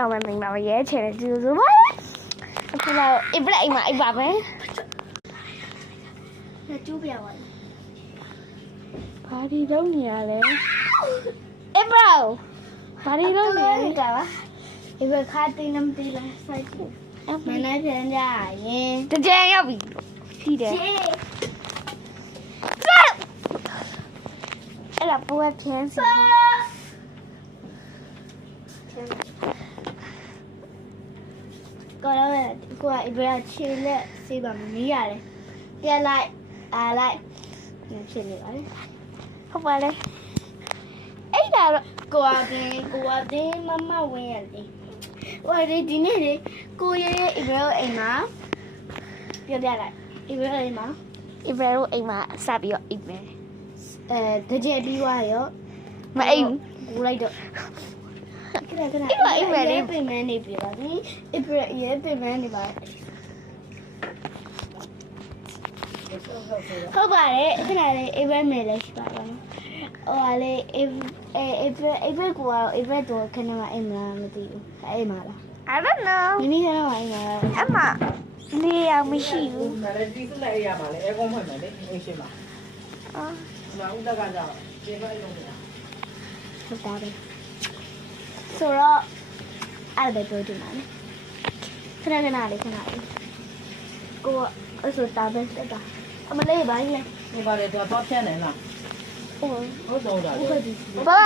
တော့မသိပါဘူးရဲချယ်တယ်ဒီလိုဆိုပါအခုတော့အိပ်ပလက်အိမ်မှာအိပ်ပါပဲကျူးပြပါဘာဒီလုံးနေရလဲအိပ်ဘရောဘာဒီလုံးနေလဲကပါဒီဘက်ခါတင်းနမ်တီလာစိုက်ကြည့်မနေ့ပြန်ကြရင်တကြံရောက်ပြီထိတယ်အဲ့ဒါပွဲဖြန်းစီကောတော့ကိုကဘယ်ချီလက်စေးပါမီးရတယ်ပြန်လိုက်အားလိုက်ဖြစ်နေပါလေဟုတ်ပါလေအဲ့ဒါတော့ကိုကတင်းမမဝင်ရတယ်ဟိုဒီနေ့လေကိုရဲ့အိမ်ရောအိမ်မှာပြပြလိုက်အိမ်ရောအိမ်မှာအိမ်ရောအိမ်မှာစပြီးတော့အိမ်မယ်တကြက်ပြီးသွားရောမအိမ်ဘူးလိုက်တော့ခဏအိမ်မယ်လေးပြင်မနေပြီပါဒီအိမ်ရဲပြင်မနေပါဟုတ်ပါတယ်ခဏလေးအိမ်မယ်မယ်လေးရှိပါတော့ဟိုကလေအိမ်ကတော့ခဏမှအိမ်မလားမသိဘူးအိမ်မလားI don't know မင်းကတော့အိမ်မလားအမနေရမရှိဘူးဒါလည်းဒီစုလိုက်ရပါလေအဲကုန်းဖွင့်မယ်လေအိမ်ရှိမှာမဦးတက်ကကြောင့်ကျေမလုံးနေတာဟုတ်တာပဲဆိုတော့အဲ့ဒါပြောချင်ပါလေခဏလေးကိုအဆိုတာပဲတက်တာအမလေးဘာလဲဒီပါလေတော့ဖြတ်နေလားဟုတ်တော့ဒါလေဘာ